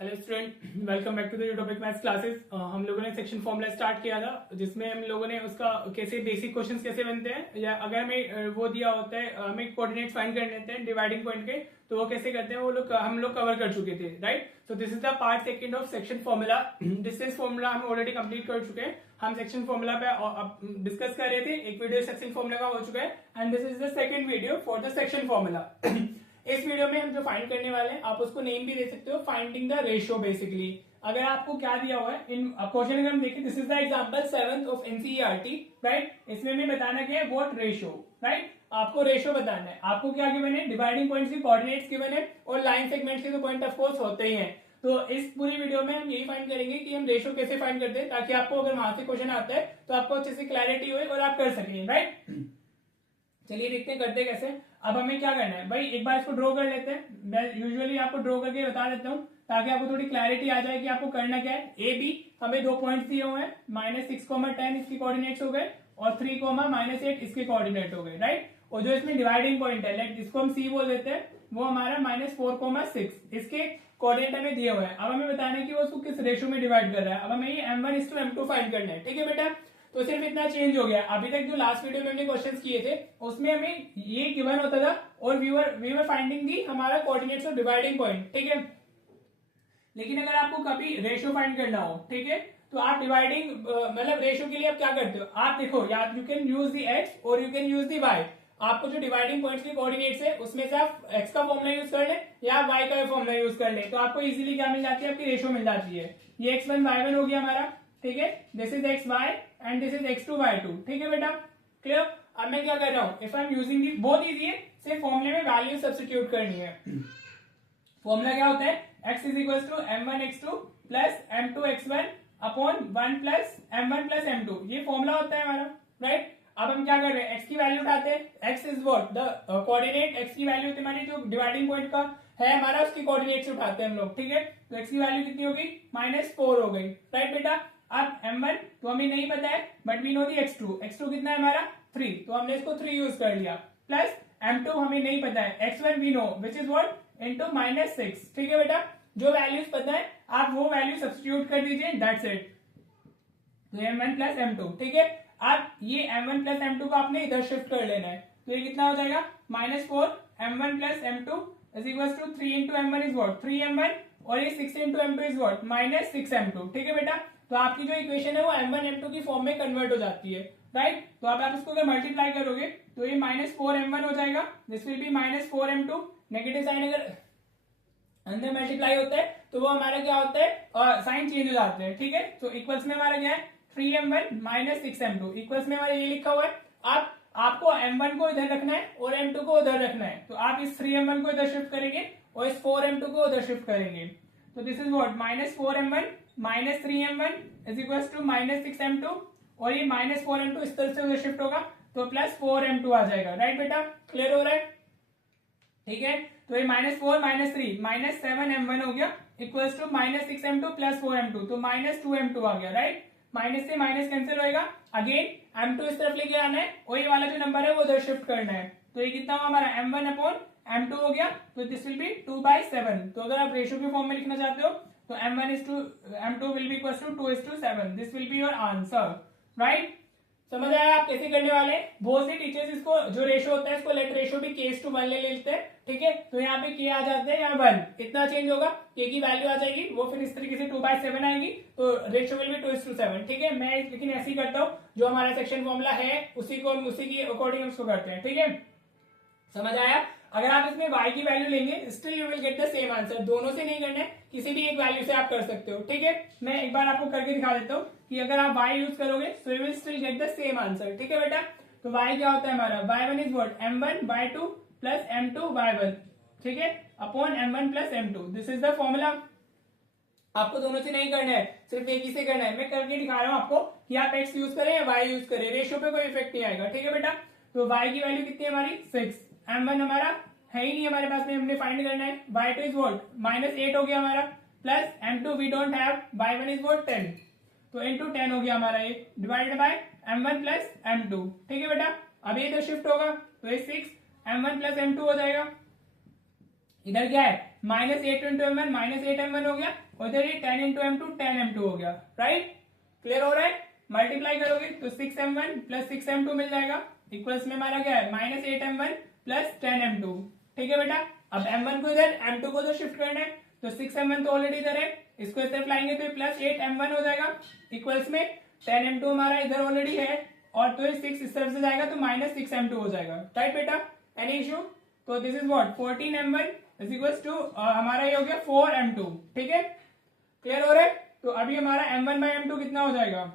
Hello student, welcome back to the topic maths classes. हम लोगों ने सेक्शन फॉर्मूला स्टार्ट किया था, जिसमें हम लोगों ने उसका कैसे बेसिक क्वेश्चंस कैसे बनते हैं, या अगर हमें वो दिया होता है, हमें कोऑर्डिनेट्स फाइंड करने होते हैं डिवाइडिंग पॉइंट के, तो वो कैसे करते हैं वो लोग हम लोग कवर कर चुके थे, right. So this is the part second of section formula. Distance formula हम ऑलरेडी कंप्लीट कर चुके हैं। हम सेक्शन फॉर्मूला पे डिस्कस कर रहे थे, एक वीडियो सेक्शन फॉर्मूला का हो चुका है and this is the second video for the section formula. इस वीडियो में हम जो फाइंड करने वाले हैं, आप उसको नेम भी दे सकते हो, फाइंडिंग द रेशियो बेसिकली। अगर आपको क्या दिया हुआ है इन क्वेश्चन, अगर हम देखें, this is the example 7th of NCERT, right. इसमें हमें बताना क्या है, व्हाट रेशियो, राइट। आपको रेशियो बताना है। आपको क्या गिवन है, डिवाइडिंग पॉइंट्स की कोऑर्डिनेट्स गिवन है और लाइन सेगमेंट्स के तो पॉइंट ऑफ कोर्स होते ही हैं। तो इस पूरी वीडियो में हम यही फाइंड करेंगे कि हम रेशियो कैसे फाइंड करते हैं, ताकि आपको अगर वहां से क्वेश्चन आता है तो आपको अच्छे से क्लैरिटी हो और आप कर सकें, राइट। चलिए देखते हैं करते कैसे। अब हमें क्या करना है भाई, एक बार इसको ड्रॉ कर लेते हैं। मैं यूजुअली आपको ड्रॉ करके बता देता हूँ ताकि आपको थोड़ी क्लैरिटी आ जाए कि आपको करना क्या है। ए बी हमें दो पॉइंट्स दिए हुए हैं, -6, 10 इसके कोऑर्डिनेट्स हो गए और 3, -8 इसके कोऑर्डिनेट हो गए, राइट। और जो इसमें डिवाइडिंग पॉइंट है, लाइक इसको हम सी बोल देते हैं, वो हमारा -4, 6 इसके कोऑर्डिनेट हमें दिए हुए हैं। अब हमें बताना है कि वो उसको किस रेशियो में डिवाइड कर रहा है। अब हमें ये m1:m2 फाइंड करना है, ठीक है बेटा। तो सिर्फ इतना चेंज हो गया। अभी तक जो लास्ट वीडियो में हमने क्वेश्चंस किए थे उसमें हमें ये गिवन होता था और वी वर फाइंडिंग दी हमारा कोऑर्डिनेट्स ऑफ डिवाइडिंग पॉइंट, ठीक है। लेकिन अगर आपको कभी रेशियो फाइंड करना हो, ठीक है, तो आप डिवाइडिंग मतलब रेशियो के लिए आप क्या करते हो, आप देखो, या you can use the X or you can use the Y. आपको जो डिवाइडिंग पॉइंट्स की कोऑर्डिनेट्स है उसमें से आप एक्स का फॉर्मूला यूज कर ले या वाई का फॉर्मूला यूज कर ले, तो आपको इजीली क्या मिल जाती है, आपकी रेशियो मिल जाती है। ये x1 y1 हो गया हमारा, ठीक है। This is x y and this is x2 y2, ठीक है बेटा, क्लियर। अब मैं क्या कर रहा हूँ, if I am using the, बहुत इजी है, सिर्फ फॉर्मूले में वैल्यू सब्स्टिट्यूट करनी है। फॉर्मूला क्या होता है, x is equal to m1x2 plus m2x1 upon 1 plus m1 plus m2, ये फॉर्मूला होता है हमारा, राइट। अब हम क्या कर रहे हैं, x की वैल्यू उठाते हैं। x is what, the coordinate, x की वैल्यू हमारी जो डिवाइडिंग पॉइंट का है हमारा, उसकी कोऑर्डिनेट से उठाते हैं हम लोग, ठीक है। तो x की वैल्यू कितनी होगी, -4 हो गई, राइट बेटा। अब m1 तो हमें नहीं पता है, but we know the x2 कितना है हमारा 3, तो हमने इसको 3 यूज कर लिया, प्लस m2 हमें नहीं पता है, x1 we know which is what into -6, ठीक है बेटा। जो वैल्यूज पता है आप वो वैल्यू सब्स्टिट्यूट कर दीजिए, दैट्स इट। तो m1 प्लस m2, ठीक है। अब ये m1 प्लस m2 को आपने इधर शिफ्ट कर लेना है, तो ये कितना हो जाएगा, -4 m1 plus m2 is equal to 3 into m1 is what 3m1 और ये 6 into m2 is what -6m2, ठीक है बेटा। तो आपकी जो इक्वेशन है वो m1 m2 की फॉर्म में कन्वर्ट हो जाती है, राइट। तो आप इसको अगर मल्टीप्लाई करोगे तो ये -4m1 हो जाएगा, this will be -4m2। Negative sign अगर अंदर मल्टीप्लाई होता है तो वो हमारा क्या होता है, साइन चेंज हो जाते हैं, ठीक है। तो इक्वल्स में हमारा क्या है 3m1 -6m2, इक्वल्स में हमारा ये लिखा हुआ है। अब आपको m1 को इधर रखना है और m2 को उधर रखना है, तो आप इस 3m1 को इधर शिफ्ट करेंगे और इस 4m2 को उधर शिफ्ट करेंगे। तो this is what -4m1 -3m1 is equal to -6m2 और ये -4m2 इस तरह से उधर शिफ्ट होगा तो +4m2 आ जाएगा, राइट बेटा, क्लियर हो रहा है, ठीक है। तो ये -4 -3 -7m1 हो गया equals to -6m2 plus 4m2, तो -2m2 आ गया, राइट। माइनस से माइनस कैंसिल होएगा, अगेन m2 इस तरफ लेके आना है और ये वाला जो नंबर है वो उधर शिफ्ट करना है। तो ये कितना हुआ हमारा m1 अपॉन m2 हो गया, तो दिस विल बी 2/7। तो अगर आप रेशियो के फॉर्म में लिखना चाहते हो तो m2 will be equal to 2:7, this will be your answer, right. समझ आया आप कैसे करने वाले हैं। बहुत से टीचर्स इसको जो रेशियो होता है इसको लेट रेशियो भी k:1 ले लेते हैं, ठीक है। तो यहाँ पे k आ जाते हैं, यहाँ 1 इतना चेंज होगा, k की वैल्यू आ जाएगी, वो फिर इस तरीके से 2/7 आएगी, तो रेशियो विल बी 2:7, ठीक है। मैं लेकिन ऐसे ही करता हूँ, जो हमारा सेक्शन फॉर्मूला है उसी की अकॉर्डिंग उसको करते हैं, ठीक है। समझ आया। अगर आप इसमें y की वैल्यू लेंगे still you will get the same answer, दोनों से नहीं करना है, किसी भी एक वैल्यू से आप कर सकते हो, ठीक है। मैं एक बार आपको करके दिखा देता हूँ कि अगर आप y यूज करोगे so you will still get the same answer, ठीक है बेटा। तो y क्या होता है हमारा, y1 is what m1/2 plus m2/1, ठीक है, upon m1 plus m2, this is the formula. आपको दोनों से नहीं करना है, सिर्फ एक ही से करना है। मैं करके दिखा रहा हूँ आपको कि आप x यूज करें या y यूज करें, रेशियो पे कोई इफेक्ट नहीं आएगा, ठीक है बेटा। तो y की वैल्यू कितनी है हमारी 6, m1 हमारा है ही नहीं हमारे पास में, हमने फाइंड करना है, y2 इज व्हाट -8 हो गया हमारा, plus m2 we don't have, y1 is what 10, तो इंटू 10 हो गया हमारा, ये divided by m1 plus m2, ठीक है बेटा। अब ये इधर शिफ्ट होगा तो ये 6 m1 प्लस m2 हो जाएगा, इधर क्या है -8 इंटू एम वन -8m1 हो गया, और इधर ये 10 इंटू m2 10m2 हो गया, राइट। क्लियर हो रहा है। मल्टीप्लाई करोगे तो 6m1 प्लस 6m2 मिल जाएगा, इक्वल्स में हमारा क्या है -8m1 प्लस 10m2। ठीक है बेटा, अब m1 को इधर m2 को तो शिफ्ट करना है, तो 6m1 तो ऑलरेडी इधर है, इसको इस तरफ लाएंगे तो प्लस 8m1 हो जाएगा, इक्वल्स में 10m2 हमारा इधर ऑलरेडी है, और तो 6 इस तरफ से जाएगा तो -6m2 हो जाएगा, राइट बेटा। Any issue? तो this is what 14m1 is equals to हमारा ये हो गया 4m2। ठीक है, क्लियर हो रहा है। तो अभी हमारा m1 बाई m2 कितना हो जाएगा,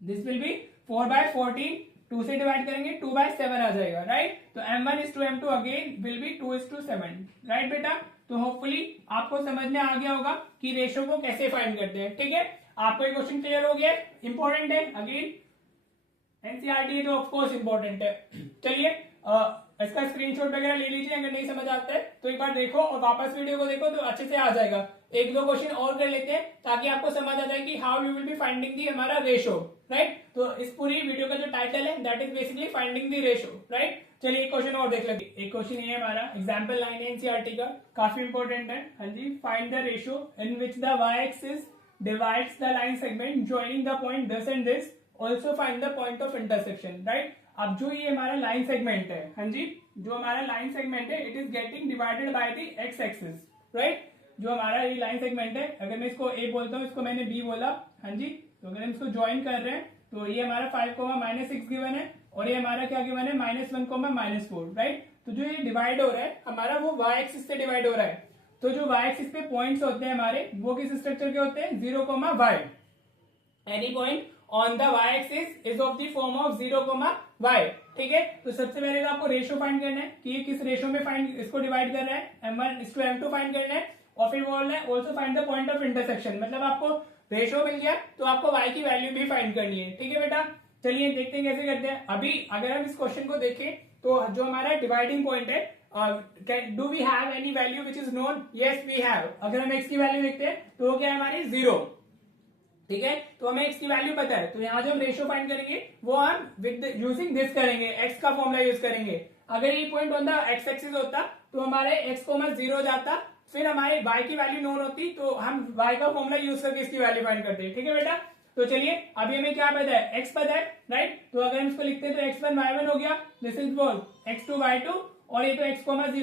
दिस विल बी 4/14, 2 से डिवाइड करेंगे 2/7 आ जाएगा, राइट। तो m1 is to m2 again will be 2 is to 7, right बेटा। तो होपफुली आपको समझ में आ गया होगा कि रेशो को कैसे फाइंड करते हैं। ठीक है, आपको ये क्वेश्चन क्लियर हो गया, इंपॉर्टेंट है, अगेन एनसीईआरटी तो ऑफकोर्स इंपॉर्टेंट है। चलिए इसका स्क्रीनशॉट वगैरह ले लीजिए, अगर नहीं समझ आता है तो एक बार देखो और वापस वीडियो को देखो तो अच्छे से आ जाएगा। एक दो क्वेश्चन और कर लेते हैं ताकि आपको समझ आ जाए कि how you will be finding the हमारा रेशो, राइट। तो इस पूरी वीडियो का जो टाइटल है that is basically finding the ratio, right. चलिए एक क्वेश्चन और देख लेते हैं। एक क्वेश्चन ये है हमारा, एग्जाम्पल 9 है एनसीईआरटी का, काफी इंपॉर्टेंट है। हाँ जी, find the ratio in which the Y axis divides the line segment joining the point this and this, also find the point of intersection, right. अब जो ये हमारा लाइन सेगमेंट है, हाँ जी, जो हमारा लाइन सेगमेंट है it is getting divided by the x axis, right. जो हमारा ये लाइन सेगमेंट है, अगर मैं इसको ए बोलता हूँ, इसको मैंने बी बोला, हाँ जी, तो अगर हम इसको ज्वाइन कर रहे हैं तो ये हमारा 5, -6 गिवन है, और ये हमारा क्या गिवन है -1, -4, राइट। तो जो ये डिवाइड हो रहा है हमारा वो वाई एक्सिस से डिवाइड हो रहा है। तो जो वाई एक्सिस पे पॉइंट्स होते हैं हमारे, वो किस स्ट्रक्चर के होते हैं, 0, y। Any point on the y axis is of the form of 0, y। ठीक है, तो सबसे पहले तो आपको रेशो फाइंड करना है कि ये किस रेशो में फाइंड इसको डिवाइड कर रहा है, m1 is to m2 find करना है, और फिर बोल रहा है also find the point of intersection. मतलब आपको रेशो मिल गया तो आपको y की वैल्यू भी फाइंड करनी है। ठीक है बेटा, चलिए देखते हैं कैसे करते हैं। अभी अगर हम इस क्वेश्चन को देखें तो जो हमारा डिवाइडिंग पॉइंट है, do we have any value which is known, yes we have. अगर हम x की वैल्यू देखते हैं तो वो क्या है हमारी 0। ठीक है, तो हमें x की वैल्यू पता है, तो यहाँ जो हम रेशियो फाइंड करेंगे वो हम विद यूजिंग दिस करेंगे, x का फॉर्मूला यूज करेंगे। अगर ये point on the x axis होता तो हमारे x, 0 जाता, फिर हमारे y की वैल्यू नोन होती तो हम y का फॉर्मूला यूज करके इसकी वैल्यू फाइंड करते। ठीक है बेटा, तो चलिए अभी हमें क्या पता है, x पता है, राइट। तो अगर हम इसको लिखते हैं तो x1 y1 हो गया, this is both x2 y2, और ये तो x,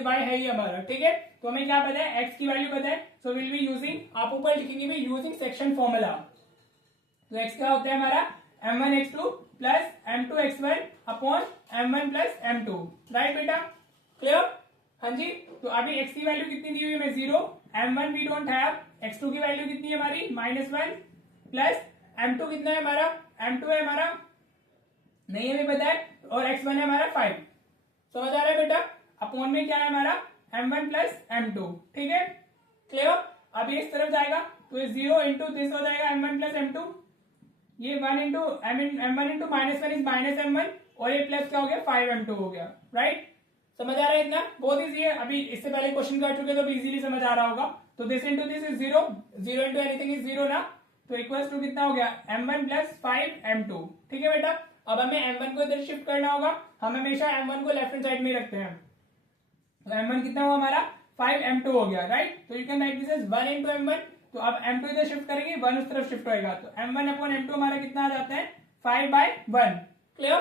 y है ही हमारा। ठीक है, तो हमें क्या पता है, x की वैल्यू पता है, सो विल बी यूजिंग, आप ऊपर लिखेंगे भी यूजिंग सेक्शन फॉर्मूला। तो x क्या होता है हमारा m1 x2 plus m2 x1 upon m1 plus m2, right बेटा, क्लियर। हाँ जी, तो अभी x की वैल्यू कितनी दी हुई है, 0, m1 we don't have, x2 की वैल्यू कितनी है हमारी -1, प्लस m2 कितना है हमारा, m2 है हमारा नहीं हमें पता है, और x1 है हमारा 5। समझ आ रहा है बेटा, अपॉन में क्या है हमारा m1 प्लस m2। ठीक है, क्लियर। अभी इस तरफ जाएगा तो ये 0 इंटू दिस हो जाएगा m1 प्लस m2, ये 1 into m1 into -1 is -m1, और ये प्लस क्या हो गया 5m2 हो गया, राइट। समझ आ रहा है इतना, बहुत इजी है। अभी इससे पहले क्वेश्चन कर चुके तो इजीली समझ आ रहा होगा। तो this into this is 0, 0 into anything is 0 ना, तो इक्वल्स टू कितना हो गया m1 प्लस 5m2। ठीक है बेटा, अब हमें m1 को इधर शिफ्ट करना होगा, हम हमेशा m1 को लेफ्ट हैंड साइड में रखते हैं। तो m1 कितना हुआ हमारा 5m2 हो गया, राइट। तो you can write this is 1 into m1, तो अब m2 इधर शिफ्ट करेंगे, 1 उस तरफ शिफ्ट होएगा, तो m1 अपॉन m2 हमारा कितना आ जाता है 5/1। क्लियर,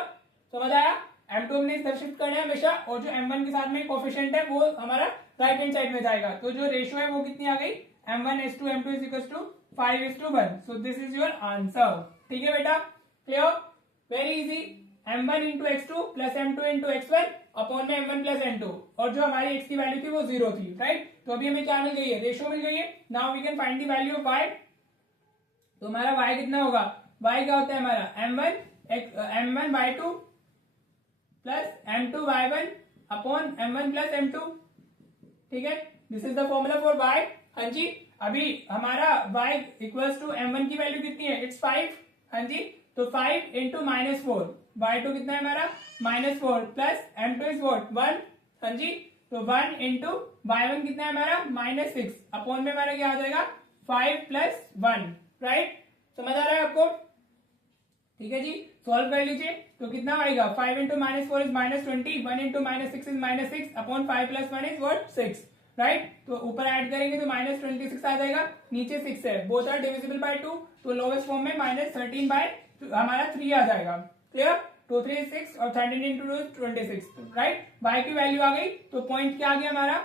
समझ आया। m2 हमने इधर शिफ्ट करना है हमेशा, और जो m1 के साथ में कोफिशिएंट है वो हमारा राइट हैंड साइड में जाएगा। तो जो रेशियो है वो कितनी आ गई, m1 is to m2 is equals to 5:1। So this is your answer. ठीक है बेटा, clear, very easy. m1 into x2 plus m2 into x1 upon में m1 प्लस m2, और जो हमारी x की वैल्यू थी वो 0 थी, राइट। तो अभी हमें क्या मिल गई है, रेशियो मिल गई है। Now we can find the value of y। तो हमारा y कितना होगा, y क्या होता है हमारा m1 y2 plus m2 y1 upon m1 plus m2। ठीक है, this is the formula for y। हाँ जी, अभी हमारा y इक्वल्स टू m1 की वैल्यू कितनी है, इट्स 5। हाँ जी, तो 5 इंटू -4, y2 कितना है हमारा -4 प्लस m2 इज वॉट 1। हाँ जी, तो 1 इंटू y1 कितना है हमारा -6 अपॉन में हमारा क्या आ जाएगा 5 प्लस 1, राइट। समझ आ रहा है आपको, ठीक है जी। सॉल्व कर लीजिए तो कितना आएगा 5 into -4 is -20, 1 into -6 is -6 upon 5 plus 1 is what 6। Right. तो ऊपर ऐड करेंगे तो -26 आ जाएगा, नीचे 6 है, बोथ आर डिविजिबल बाय 2, तो लोवेस्ट फॉर्म में -13 बाय हमारा 3 आ जाएगा। क्लियर, 2 3 6 और 13 इंटू 2 26, राइट। y की वैल्यू आ गई, तो पॉइंट क्या आ गया हमारा,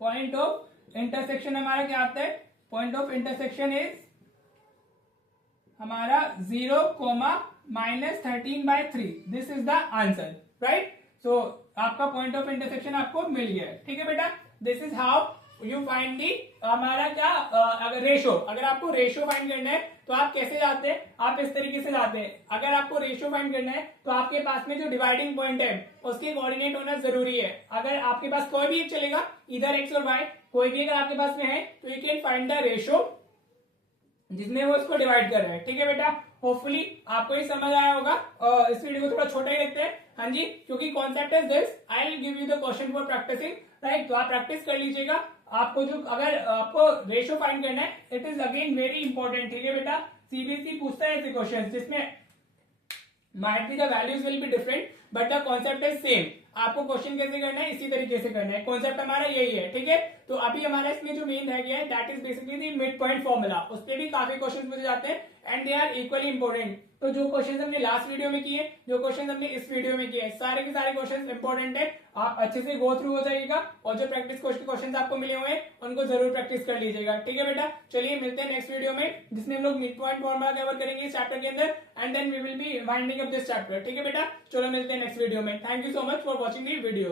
पॉइंट ऑफ इंटरसेक्शन हमारा क्या आता है, पॉइंट ऑफ इंटरसेक्शन इज हमारा 0, -13/3, this is the answer, right. So आपका पॉइंट ऑफ इंटरसेक्शन आपको मिल गया है, ठीक है बेटा। This is how you find the हमारा क्या, अगर रेशो, अगर आपको रेशो फाइंड करना है तो आप कैसे जाते हैं, आप इस तरीके से जाते हैं। अगर आपको रेशो फाइंड करना है तो आपके पास में जो डिवाइडिंग पॉइंट है उसके कोऑर्डिनेट होना जरूरी है। अगर आपके पास कोई भी एक चलेगा, इधर एक्स और वाई, कोई भी अगर आपके पास में है तो you can find the ratio जिसमें वो उसको डिवाइड कर रहे हैं, ठीक है बेटा। होपफुली आपको ये समझ आया होगा। इस वीडियो को थोड़ा छोटा ही रखते हैं, हाँ जी, क्योंकि concept is this, I will give you the question for practising, right. तो आप प्रैक्टिस कर लीजिएगा। आपको जो अगर आपको रेशो फाइंड करना है, it is again very important, ठीक है बेटा। सीबीएसई पूछता है ऐसे क्वेश्चन जिसमें might be the values will be different but the concept is same। आपको क्वेश्चन कैसे करना है, इसी तरीके से करना है, कॉन्सेप्ट हमारा यही है, ठीक है। तो अभी हमारा इसमें जो मेन रह गया है that is basically the mid point formula, उस पर भी काफी क्वेश्चन पूछे जाते हैं and they are equally important. तो जो क्वेश्चन हमने लास्ट वीडियो में किए, जो क्वेश्चन हमने इस वीडियो में किए, सारे के सारे क्वेश्चन इंपॉर्टेंट है, आप अच्छे से गो थ्रू हो जाइएगा और जो प्रैक्टिस क्वेश्चन आपको मिले हुए हैं उनको जरूर प्रैक्टिस कर लीजिएगा, ठीक है बेटा। चलिए मिलते हैं नेक्स्ट वीडियो में जिसमें हम लोग मिड पॉइंट फॉर्मूला कवर करेंगे इस चैप्टर के अंदर and then we will be winding up this chapter, ठीक है बेटा। चलो मिलते हैं नेक्स्ट वीडियो में। Thank you so much for watching the video.